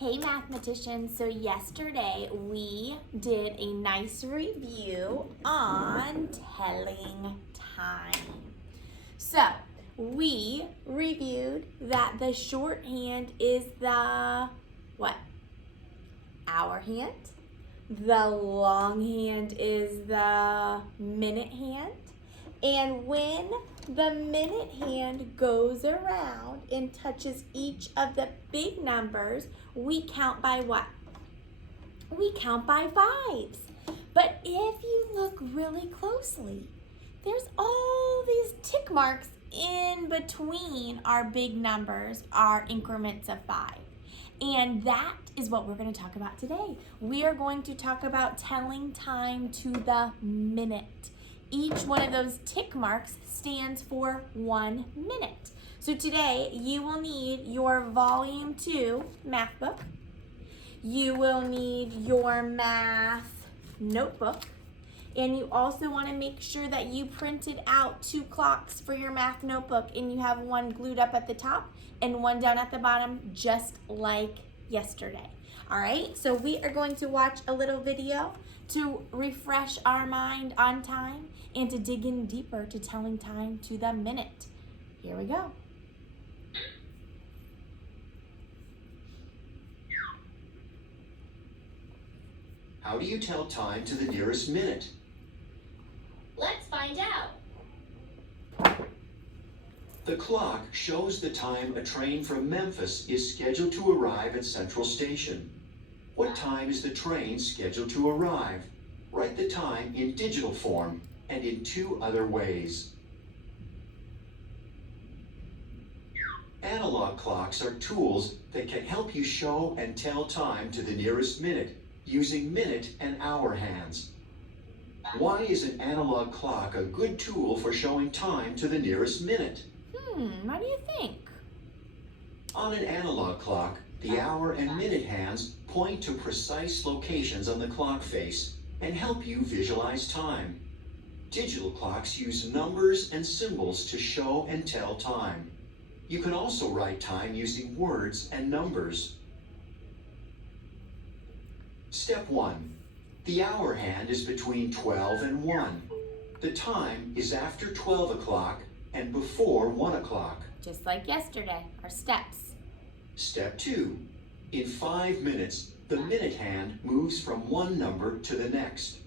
Hey mathematicians, so yesterday we did a nice review on telling time. So we reviewed that the shorthand is the what? Hour hand. The longhand is the minute hand. And when the minute hand goes around and touches each of the big numbers, we count by what? We count by fives. But if you look really closely, there's all these tick marks in between our big numbers, our increments of 5. And that is what we're going to talk about today. We are going to talk about telling time to the minute. Each one of those tick marks stands for 1 minute. So today you will need your volume 2 math book. You will need your math notebook. And you also want to make sure that you printed out 2 clocks for your math notebook, and you have one glued up at the top and one down at the bottom, just like yesterday. All right, so we are going to watch a little video to refresh our mind on time and to dig in deeper to telling time to the minute. Here we go. How do you tell time to the nearest minute? Let's find out. The clock shows the time a train from Memphis is scheduled to arrive at Central Station. What time is the train scheduled to arrive? Write the time in digital form and in 2 other ways. Analog clocks are tools that can help you show and tell time to the nearest minute using minute and hour hands. Why is an analog clock a good tool for showing time to the nearest minute? What do you think? On an analog clock, the hour and minute hands point to precise locations on the clock face and help you visualize time. Digital clocks use numbers and symbols to show and tell time. You can also write time using words and numbers. Step 1. The hour hand is between 12 and 1. The time is after 12 o'clock and before 1 o'clock. Just like yesterday, our steps. Step 2. In 5 minutes, the minute hand moves from one number to the next.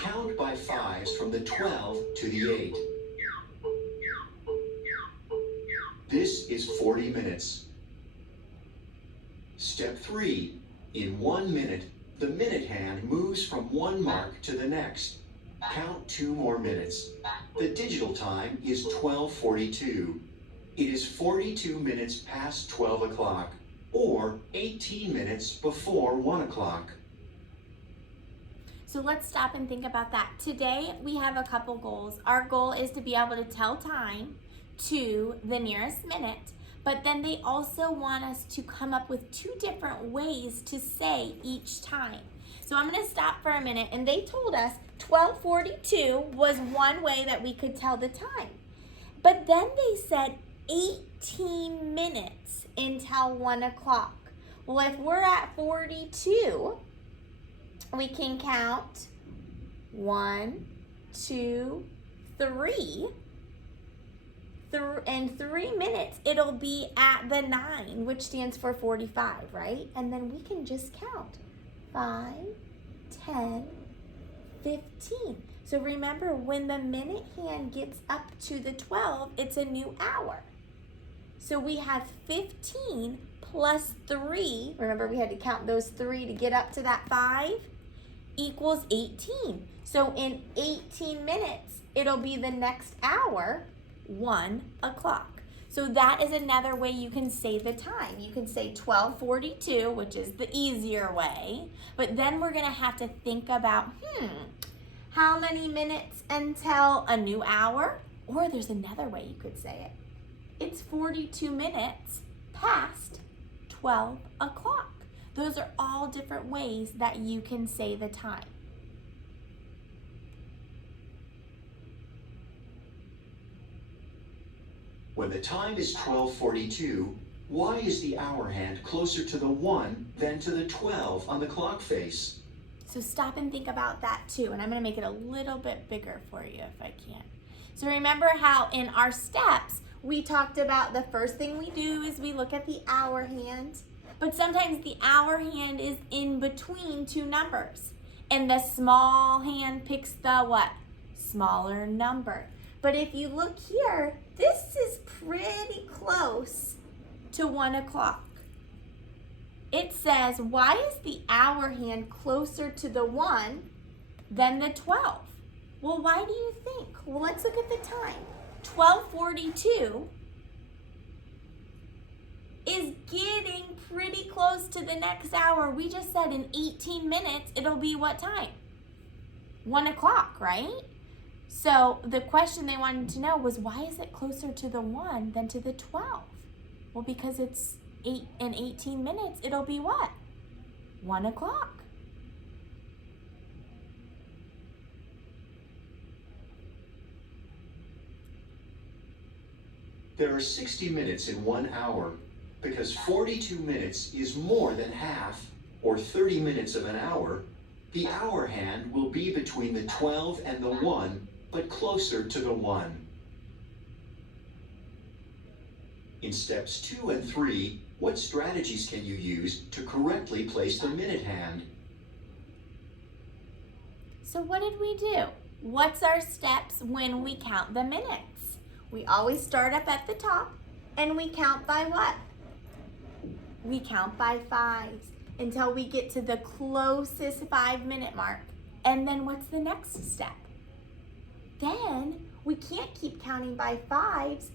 Count by fives from the 12 to the 8. This is 40 minutes. Step 3. In 1 minute, the minute hand moves from one mark to the next. Count 2 more minutes. The digital time is 12:42. It is 42 minutes past 12 o'clock, or 18 minutes before 1 o'clock. So let's stop and think about that. Today we have a couple goals. Our goal is to be able to tell time to the nearest minute, but then they also want us to come up with 2 different ways to say each time. So I'm going to stop for a minute, and they told us 12:42 was one way that we could tell the time. But then they said 18 minutes until 1 o'clock. Well, if we're at 42, we can count 1, 2, 3. In 3 minutes, it'll be at the 9, which stands for 45, right? And then we can just count 5, 10, 15. So remember, when the minute hand gets up to the 12, it's a new hour. So we have 15 plus 3. Remember, we had to count those 3 to get up to that 5, equals 18. So in 18 minutes, it'll be the next hour, 1 o'clock. So that is another way you can say the time. You can say 12:42, which is the easier way, but then we're gonna have to think about, how many minutes until a new hour? Or there's another way you could say it. It's 42 minutes past 12 o'clock. Those are all different ways that you can say the time. When the time is 12:42, Why is the hour hand closer to the 1 than to the 12 on the clock face? So stop and think about that too. And I'm going to make it a little bit bigger for you if I can. So remember how in our steps, we talked about the first thing we do is we look at the hour hand. But sometimes the hour hand is in between two numbers. And the small hand picks the what? Smaller number. But if you look here, this is pretty close to 1 o'clock. It says, why is the hour hand closer to the 1 than the 12? Well, why do you think? Well, let's look at the time. 12:42 is getting pretty close to the next hour. We just said in 18 minutes, it'll be what time? 1 o'clock, right? So the question they wanted to know was, why is it closer to the 1 than to the 12? Well, because it's in 18 minutes, it'll be what? 1 o'clock. There are 60 minutes in 1 hour. Because 42 minutes is more than half, or 30 minutes of an hour, the hour hand will be between the 12 and the 1, but closer to the 1. In steps 2 and 3, what strategies can you use to correctly place the minute hand? So what did we do? What's our steps when we count the minutes? We always start up at the top and we count by what? We count by 5s until we get to the closest 5-minute mark. And then what's the next step? Then we can't keep counting by 5s.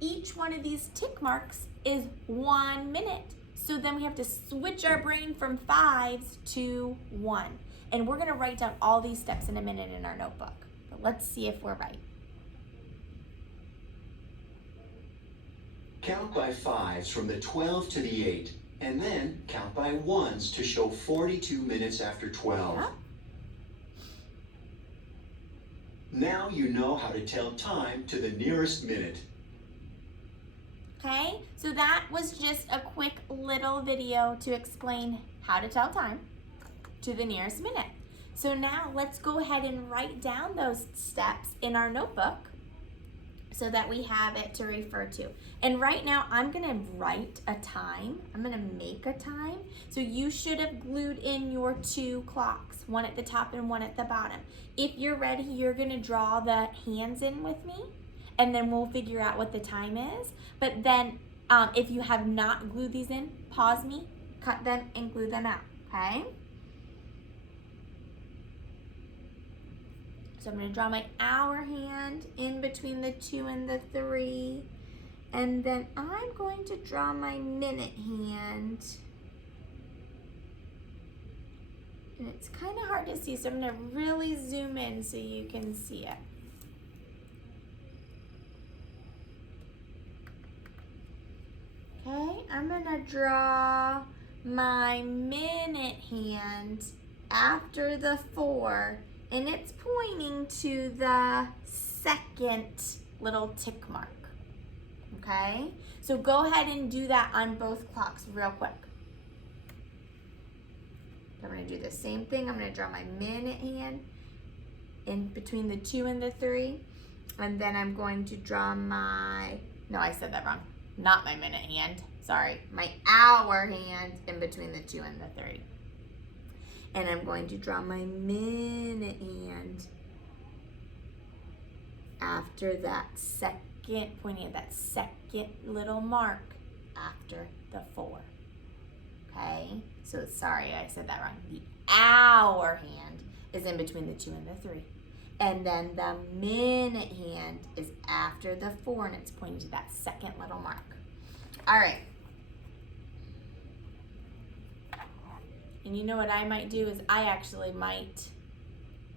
Each one of these tick marks is 1 minute. So then we have to switch our brain from 5s to 1. And we're gonna write down all these steps in a minute in our notebook. But let's see if we're right. Count by 5s from the 12 to the 8, and then count by 1s to show 42 minutes after 12. Yeah. Now you know how to tell time to the nearest minute. Okay, so that was just a quick little video to explain how to tell time to the nearest minute. So now let's go ahead and write down those steps in our notebook so that we have it to refer to. And right now I'm gonna write a time. I'm gonna make a time. So you should have glued in your 2 clocks, one at the top and one at the bottom. If you're ready, you're gonna draw the hands in with me, and then we'll figure out what the time is. But then if you have not glued these in, pause me, cut them, and glue them out, okay? So I'm gonna draw my hour hand in between the 2 and the 3. And then I'm going to draw my minute hand. And it's kind of hard to see, so I'm gonna really zoom in so you can see it. Okay, I'm gonna draw my minute hand after the 4, and it's pointing to the second little tick mark. Okay, so go ahead and do that on both clocks real quick. I'm gonna do the same thing. I'm gonna draw my minute hand in between the 2 and the 3, and then I'm going to draw my, no, I said that wrong. Not my minute hand, sorry, my hour hand in between the 2 and the 3. And I'm going to draw my minute hand after that second, pointing at that second little mark after the 4. Okay, so sorry, I said that wrong. The hour hand is in between the 2 and the 3. And then the minute hand is after the 4, and it's pointing to that second little mark. All right. And you know what I might do is I actually might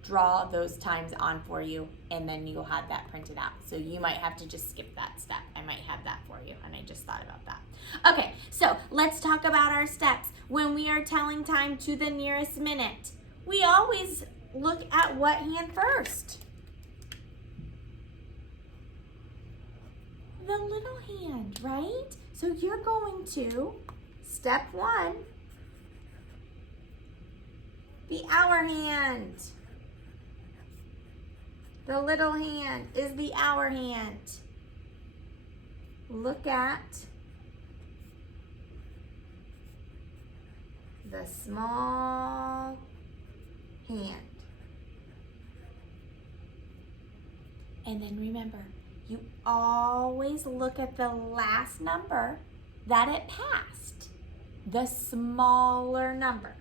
draw those times on for you, and then you'll have that printed out. So you might have to just skip that step. I might have that for you, and I just thought about that. Okay, so let's talk about our steps. When we are telling time to the nearest minute, we always look at what hand first? The little hand, right? So you're going to, step 1, the hour hand. The little hand is the hour hand. Look at the small hand. And then remember, you always look at the last number that it passed, the smaller number.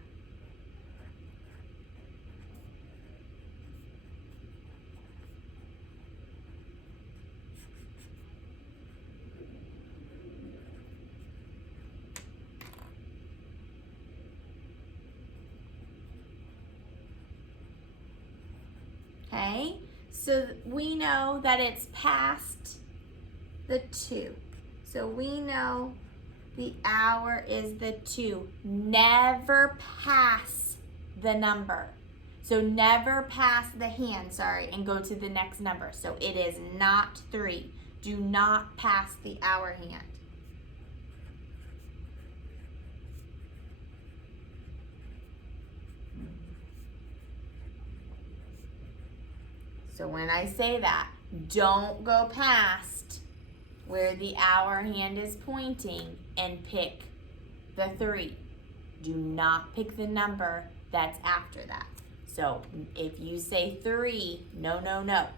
Okay, so we know that it's past the 2. So we know the hour is the 2. Never pass the number. So never pass the hand, and go to the next number. So it is not 3. Do not pass the hour hand. So when I say that, don't go past where the hour hand is pointing and pick the 3. Do not pick the number that's after that. So if you say 3, no, no, no.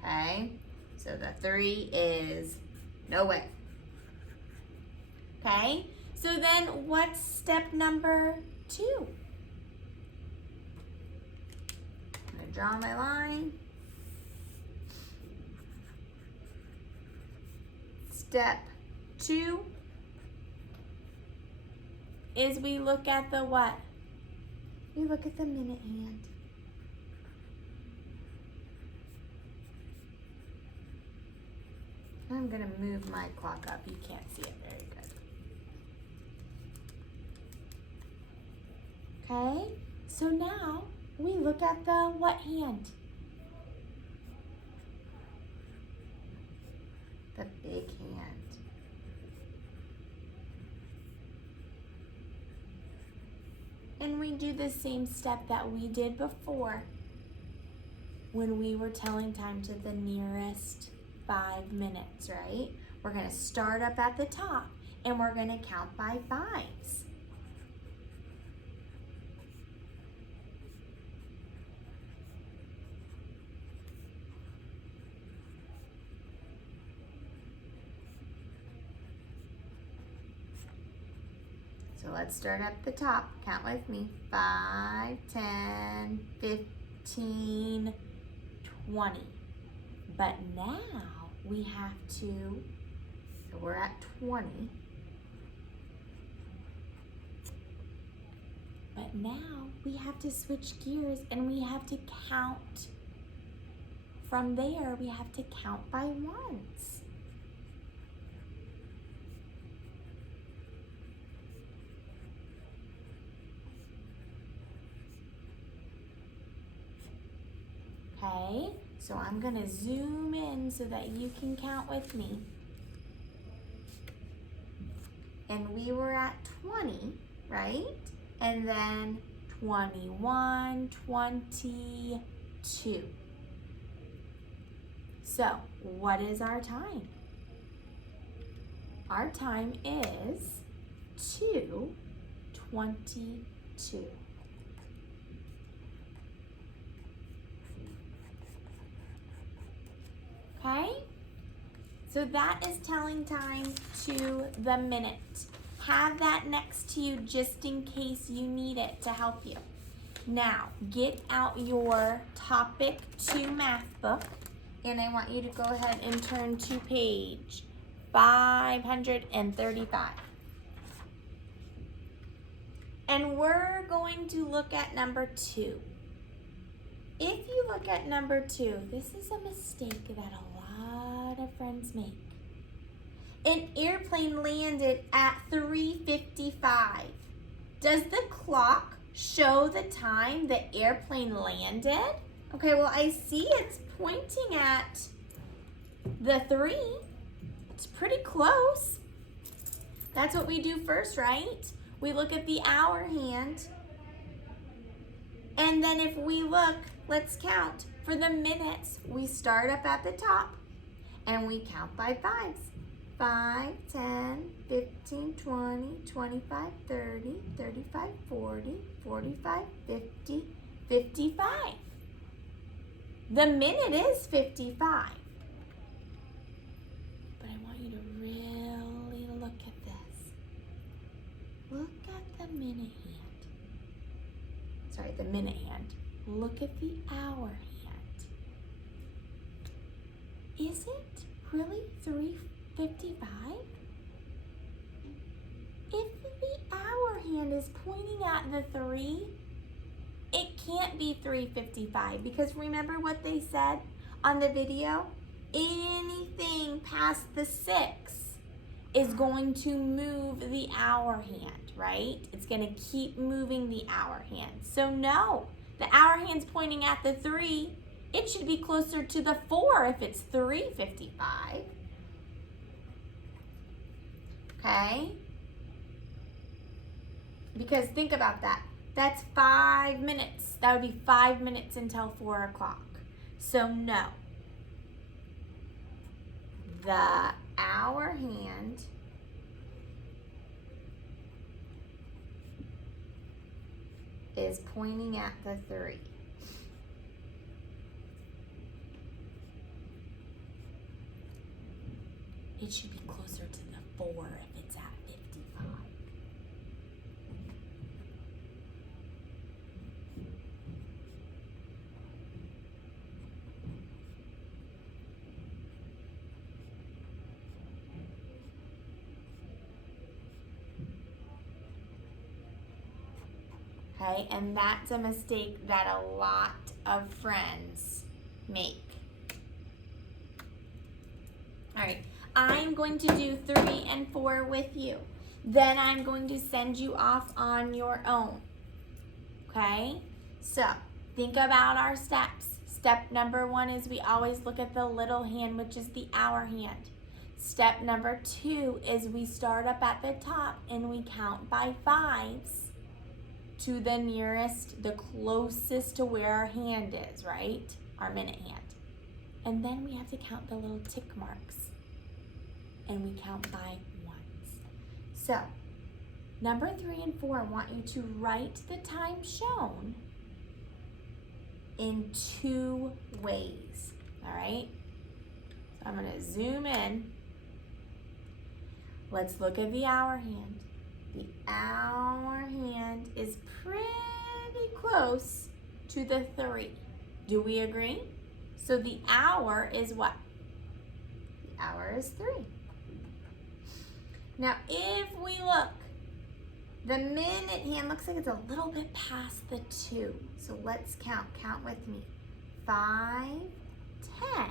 Okay, so the 3 is no way. Okay, so then what's step number 2? Draw my line. Step 2 is we look at the what? We look at the minute hand. I'm gonna move my clock up. You can't see it very good. Okay, so now we look at the what hand? The big hand. And we do the same step that we did before when we were telling time to the nearest 5 minutes, right? We're gonna start up at the top and we're gonna count by 5s. So let's start at the top. Count with me. 5, 10, 15, 20. But now we have to, so we're at 20. But now we have to switch gears and we have to count. From there, we have to count by 1s. Okay, so I'm gonna zoom in so that you can count with me. And we were at 20, right? And then 21, 22. So, what is our time? Our time is 2:22. Okay, so that is telling time to the minute. Have that next to you just in case you need it to help you. Now, get out your Topic 2 math book, and I want you to go ahead and turn to page 535. And we're going to look at number 2. If you look at number 2, this is a mistake that a lot of friends make. An airplane landed at 3:55. Does the clock show the time the airplane landed? Okay, well, I see it's pointing at the 3. It's pretty close. That's what we do first, right? We look at the hour hand. And then if we look, let's count. For the minutes, we start up at the top and we count by fives. 5, 10, 15, 20, 25, 30, 35, 40, 45, 50, 55. The minute is 55. But I want you to really look at this. Look at the minute hand. Sorry, the minute hand. Look at the hour hand. Is it really 3:55? If the hour hand is pointing at the 3, it can't be 3:55 because remember what they said on the video? Anything past the 6 is going to move the hour hand, right? It's going to keep moving the hour hand. So no, the hour hand's pointing at the 3. It should be closer to the 4 if it's 3:55. Okay? Because think about that. That's 5 minutes. That would be 5 minutes until 4 o'clock. So no. The hour hand is pointing at the 3. It should be closer to the 4 if it's at 55. Okay, and that's a mistake that a lot of friends make. All right, I'm going to do 3 and 4 with you. Then I'm going to send you off on your own. Okay, so think about our steps. Step number 1 is we always look at the little hand, which is the hour hand. Step number 2 is we start up at the top and we count by 5s. To the nearest, the closest to where our hand is, right? Our minute hand. And then we have to count the little tick marks. And we count by 1s. So, number 3 and 4, I want you to write the time shown in 2 ways. All right? So I'm going to zoom in. Let's look at the hour hand. The hour hand is pretty close to the 3. Do we agree? So the hour is what? The hour is 3. Now if we look, the minute hand looks like it's a little bit past the 2. So let's count. Count with me. 5, 10.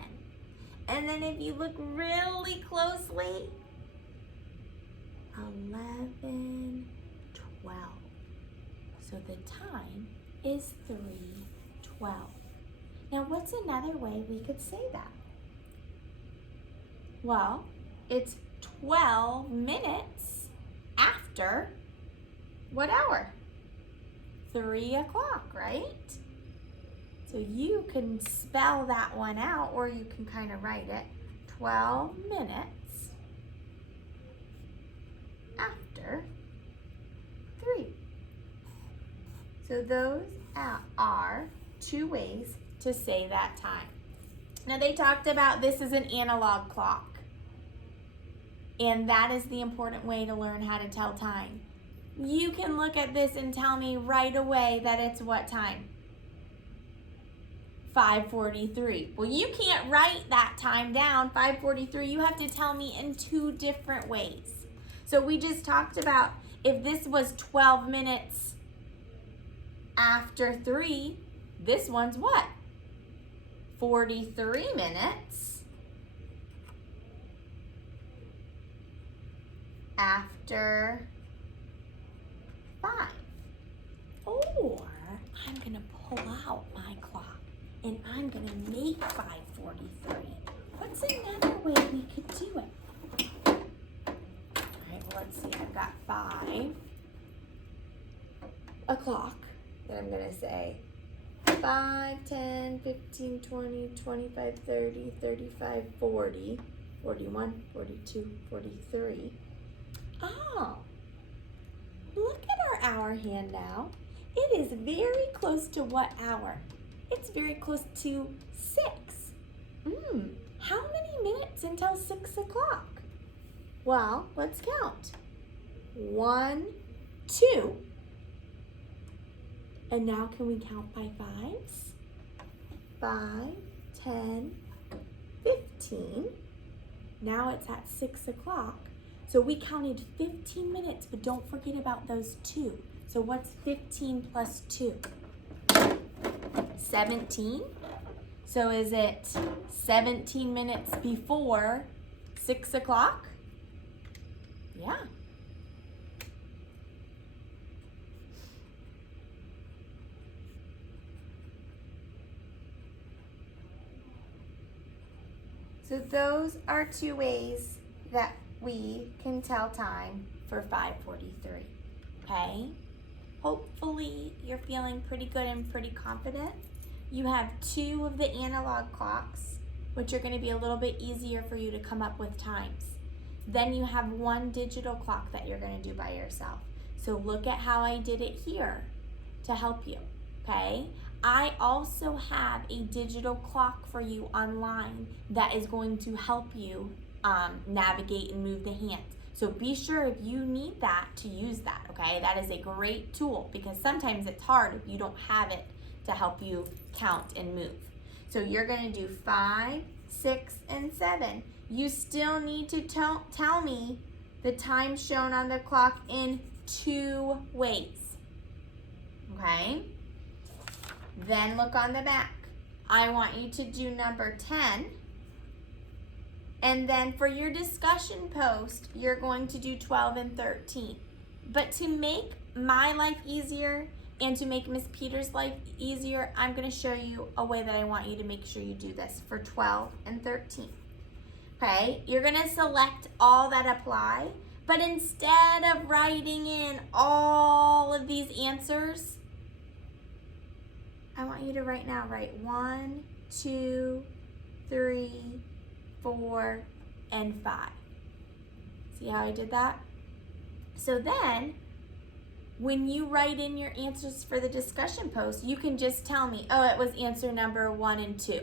And then if you look really closely, 11, 12. So the time is 3:12. Now what's another way we could say that? Well, it's 12 minutes after what hour? 3 o'clock, right? So you can spell that one out or you can kind of write it. 12 minutes after 3. So those are 2 ways to say that time. Now they talked about this is an analog clock. And that is the important way to learn how to tell time. You can look at this and tell me right away that it's what time? 5:43. Well, you can't write that time down, 5:43. You have to tell me in 2 different ways. So we just talked about if this was 12 minutes after 3, this one's what? 43 minutes after 5. Or I'm going to pull out my clock and I'm going to make 5:43. What's another way we could do it? let's see, I've got 5 o'clock that I'm gonna say 5, 10, 15, 20, 25, 30, 35, 40, 41, 42, 43. Oh, look at our hour hand now. It is very close to what hour? It's very close to 6. How many minutes until 6 o'clock? Well, let's count. 1, 2. And now can we count by 5s? 5, 10, 15. Now it's at 6 o'clock. So we counted 15 minutes, but don't forget about those 2. So what's 15 plus 2? 17. So is it 17 minutes before 6 o'clock? Yeah. So those are 2 ways that we can tell time for 5:43, okay? Hopefully you're feeling pretty good and pretty confident. You have 2 of the analog clocks, which are going to be a little bit easier for you to come up with times. Then you have 1 digital clock that you're going to do by yourself. So look at how I did it here to help you, okay? I also have a digital clock for you online that is going to help you navigate and move the hands. So be sure if you need that to use that, okay? That is a great tool because sometimes it's hard if you don't have it to help you count and move. So you're gonna do 5, 6, and 7. You still need to tell me the time shown on the clock in 2 ways, okay? Then look on the back. I want you to do number 10. And then for your discussion post, you're going to do 12 and 13. But to make my life easier and to make Miss Peters' life easier, I'm going to show you a way that I want you to make sure you do this for 12 and 13. Okay, you're going to select all that apply, but instead of writing in all of these answers, I want you to write 1, 2, 3, 4, and 5. See how I did that? So then, when you write in your answers for the discussion post, you can just tell me, oh, it was answer number 1 and 2.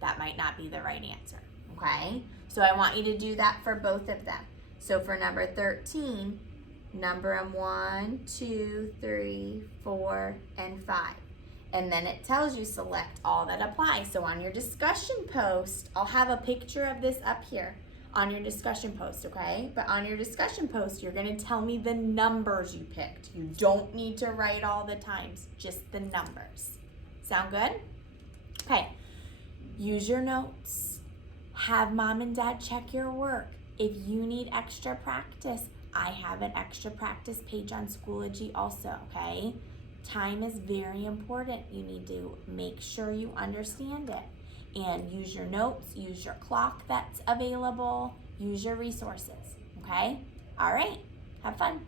That might not be the right answer, okay? So I want you to do that for both of them. So for number 13, number them 1, 2, 3, 4, and 5. And then it tells you select all that apply. So on your discussion post, I'll have a picture of this up here on your discussion post, okay? But on your discussion post, you're gonna tell me the numbers you picked. You don't need to write all the times, just the numbers. Sound good? Okay, use your notes. Have mom and dad check your work. If you need extra practice, I have an extra practice page on Schoology also, okay? Time is very important. You need to make sure you understand it and use your notes, use your clock that's available, use your resources, okay? All right, have fun.